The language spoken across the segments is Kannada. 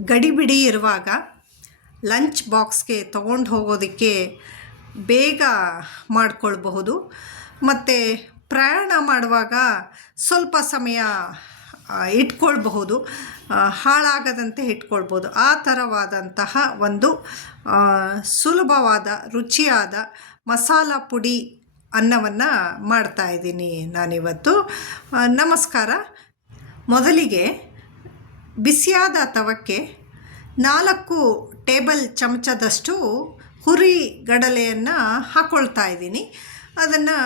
ಗಡಿಬಿಡಿ ಇರುವಾಗ ಲಂಚ್ ಬಾಕ್ಸ್ಗೆ ತೊಗೊಂಡು ಹೋಗೋದಕ್ಕೆ ಬೇಗ ಮಾಡಿಕೊಳ್ಬಹುದು. ಮತ್ತು ಪ್ರಯಾಣ ಮಾಡುವಾಗ ಸ್ವಲ್ಪ ಸಮಯ ಇಟ್ಕೊಳ್ಬಹುದು. ಹಾಳಾಗದಂತೆ ಇಟ್ಕೊಳ್ಬೋದು ಆ ಥರವಾದಂತಹ ಒಂದು ಸುಲಭವಾದ, ರುಚಿಯಾದ ಮಸಾಲ ಪುಡಿ ಅನ್ನವನ್ನು ಮಾಡ್ತಾಯಿದ್ದೀನಿ ನಾನಿವತ್ತು. ನಮಸ್ಕಾರ. ಮೊದಲಿಗೆ ಬಿಸಿಯಾದ ತವಕ್ಕೆ ನಾಲ್ಕು ಟೇಬಲ್ ಚಮಚದಷ್ಟು ಹುರಿಗಡಲೆಯನ್ನು ಹಾಕ್ಕೊಳ್ತಾ ಇದ್ದೀನಿ. ಅದನ್ನು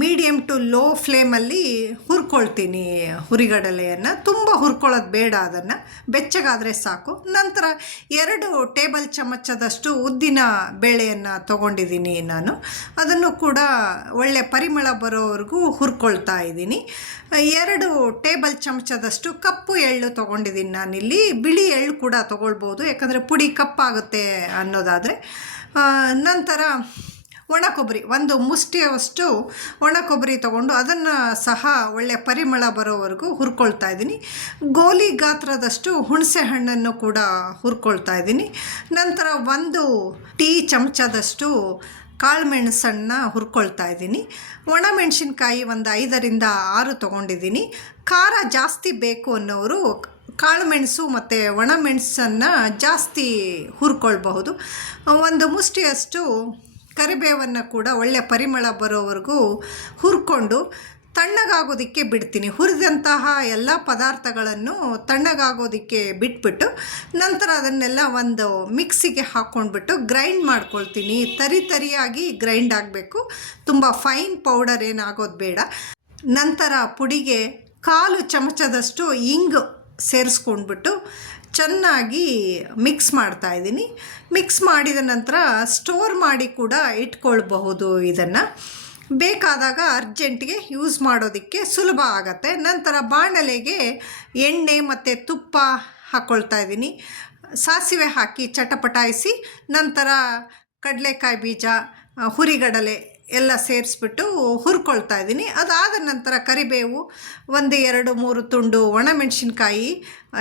ಮೀಡಿಯಮ್ ಟು ಲೋ ಫ್ಲೇಮಲ್ಲಿ ಹುರ್ಕೊಳ್ತೀನಿ ಹುರಿಗಡಲೆಯನ್ನು. ತುಂಬ ಹುರ್ಕೊಳ್ಳೋದು ಬೇಡ ಅದನ್ನು. ಬೆಚ್ಚಗಾದರೆ ಸಾಕು. ನಂತರ ಎರಡು ಟೇಬಲ್ ಚಮಚದಷ್ಟು ಉದ್ದಿನ ಬೇಳೆಯನ್ನು ತಗೊಂಡಿದ್ದೀನಿ ನಾನು. ಅದನ್ನು ಕೂಡ ಒಳ್ಳೆ ಪರಿಮಳ ಬರೋವರೆಗೂ ಹುರ್ಕೊಳ್ತಾ ಇದ್ದೀನಿ. ಎರಡು ಟೇಬಲ್ ಚಮಚದಷ್ಟು ಕಪ್ಪು ಎಳ್ಳು ತೊಗೊಂಡಿದ್ದೀನಿ ನಾನಿಲ್ಲಿ. ಬಿಳಿ ಎಳ್ಳು ಕೂಡ ತೊಗೊಳ್ಬೋದು. ಯಾಕಂದರೆ ಪುಡಿ ಕಪ್ಪಾಗುತ್ತೆ ಅನ್ನೋದಾದರೆ. ನಂತರ ಒಣ ಕೊಬ್ಬರಿ ಒಂದು ಮುಷ್ಟಿಯವಷ್ಟು ಒಣ ಕೊಬ್ಬರಿ ತೊಗೊಂಡು ಅದನ್ನು ಸಹ ಒಳ್ಳೆಯ ಪರಿಮಳ ಬರೋವರೆಗೂ ಹುರ್ಕೊಳ್ತಾ ಇದ್ದೀನಿ. ಗೋಲಿ ಗಾತ್ರದಷ್ಟು ಹುಣಸೆ ಹಣ್ಣನ್ನು ಕೂಡ ಹುರ್ಕೊಳ್ತಾ ಇದ್ದೀನಿ. ನಂತರ ಒಂದು ಟೀ ಚಮಚದಷ್ಟು ಕಾಳುಮೆಣಸನ್ನು ಹುರ್ಕೊಳ್ತಾ ಇದ್ದೀನಿ. ಒಣಮೆಣಸಿನ್ಕಾಯಿ ಒಂದು ಐದರಿಂದ ಆರು ತೊಗೊಂಡಿದ್ದೀನಿ. ಖಾರ ಜಾಸ್ತಿ ಬೇಕು ಅನ್ನೋರು ಕಾಳುಮೆಣಸು ಮತ್ತು ಒಣಮೆಣಸನ್ನು ಜಾಸ್ತಿ ಹುರ್ಕೊಳ್ಬಹುದು. ಒಂದು ಮುಷ್ಟಿಯಷ್ಟು ಕರಿಬೇವನ್ನು ಕೂಡ ಒಳ್ಳೆಯ ಪರಿಮಳ ಬರೋವರೆಗೂ ಹುರ್ಕೊಂಡು ತಣ್ಣಗಾಗೋದಕ್ಕೆ ಬಿಡ್ತೀನಿ. ಹುರಿದಂತಹ ಎಲ್ಲ ಪದಾರ್ಥಗಳನ್ನು ತಣ್ಣಗಾಗೋದಕ್ಕೆ ಬಿಟ್ಬಿಟ್ಟು ನಂತರ ಅದನ್ನೆಲ್ಲ ಒಂದು ಮಿಕ್ಸಿಗೆ ಹಾಕ್ಕೊಂಡ್ಬಿಟ್ಟು ಗ್ರೈಂಡ್ ಮಾಡ್ಕೊಳ್ತೀನಿ. ತರಿ ತರಿಯಾಗಿ ಗ್ರೈಂಡ್ ಆಗಬೇಕು. ತುಂಬ ಫೈನ್ ಪೌಡರ್ ಏನಾಗೋದು ಬೇಡ. ನಂತರ ಪುಡಿಗೆ ಕಾಲು ಚಮಚದಷ್ಟು ಇಂಗು ಸೇರಿಸ್ಕೊಂಡ್ಬಿಟ್ಟು ಚೆನ್ನಾಗಿ ಮಿಕ್ಸ್ ಮಾಡ್ತಾ ಇದ್ದೀನಿ. ಮಿಕ್ಸ್ ಮಾಡಿದ ನಂತರ ಸ್ಟೋರ್ ಮಾಡಿ ಕೂಡ ಇಟ್ಕೊಳ್ಬಹುದು ಇದನ್ನು. ಬೇಕಾದಾಗ ಅರ್ಜೆಂಟ್ಗೆ ಯೂಸ್ ಮಾಡೋದಕ್ಕೆ ಸುಲಭ ಆಗತ್ತೆ. ನಂತರ ಬಾಣಲೆಗೆ ಎಣ್ಣೆ ಮತ್ತು ತುಪ್ಪ ಹಾಕ್ಕೊಳ್ತಾ ಇದ್ದೀನಿ. ಸಾಸಿವೆ ಹಾಕಿ ಚಟಪಟಾಯಿಸಿ ನಂತರ ಕಡಲೆಕಾಯಿ ಬೀಜ, ಹುರಿಗಡಲೆ ಎಲ್ಲ ಸೇರಿಸ್ಬಿಟ್ಟು ಹುರ್ಕೊಳ್ತಾ ಇದ್ದೀನಿ. ಅದಾದ ನಂತರ ಕರಿಬೇವು, ಒಂದು ಎರಡು ಮೂರು ತುಂಡು ಒಣಮೆಣಸಿನ್ಕಾಯಿ,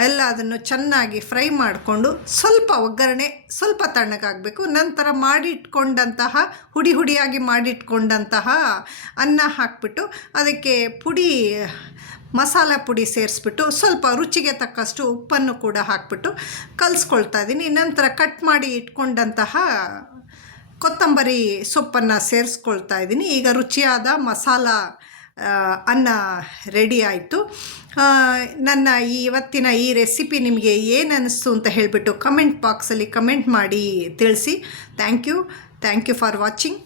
ಎಲ್ಲ ಅದನ್ನು ಚೆನ್ನಾಗಿ ಫ್ರೈ ಮಾಡಿಕೊಂಡು ಸ್ವಲ್ಪ ಒಗ್ಗರಣೆ, ಸ್ವಲ್ಪ ತಣ್ಣಗಾಗಬೇಕು ನಂತರ ಮಾಡಿಟ್ಕೊಂಡಂತಹ, ಹುಡಿ ಹುಡಿಯಾಗಿ ಮಾಡಿಟ್ಕೊಂಡಂತಹ ಅನ್ನ ಹಾಕ್ಬಿಟ್ಟು ಅದಕ್ಕೆ ಪುಡಿ, ಮಸಾಲ ಪುಡಿ ಸೇರಿಸ್ಬಿಟ್ಟು ಸ್ವಲ್ಪ ರುಚಿಗೆ ತಕ್ಕಷ್ಟು ಉಪ್ಪನ್ನು ಕೂಡ ಹಾಕ್ಬಿಟ್ಟು ಕಲಿಸ್ಕೊಳ್ತಾ ಇದ್ದೀನಿ. ನಂತರ ಕಟ್ ಮಾಡಿ ಇಟ್ಕೊಂಡಂತಹ ಕೊತ್ತಂಬರಿ ಸೊಪ್ಪನ್ನು ಸೇರಿಸ್ಕೊಳ್ತಾ ಇದ್ದೀನಿ. ಈಗ ರುಚಿಯಾದ ಮಸಾಲ ಅನ್ನ ರೆಡಿ ಆಯಿತು. ನನ್ನ ಈ ಇವತ್ತಿನ ಈ ರೆಸಿಪಿ ನಿಮಗೆ ಏನು ಅನ್ನಿಸ್ತು ಅಂತ ಹೇಳಿಬಿಟ್ಟು ಕಮೆಂಟ್ ಬಾಕ್ಸಲ್ಲಿ ಕಮೆಂಟ್ ಮಾಡಿ ತಿಳಿಸಿ. Thank you thank you for watching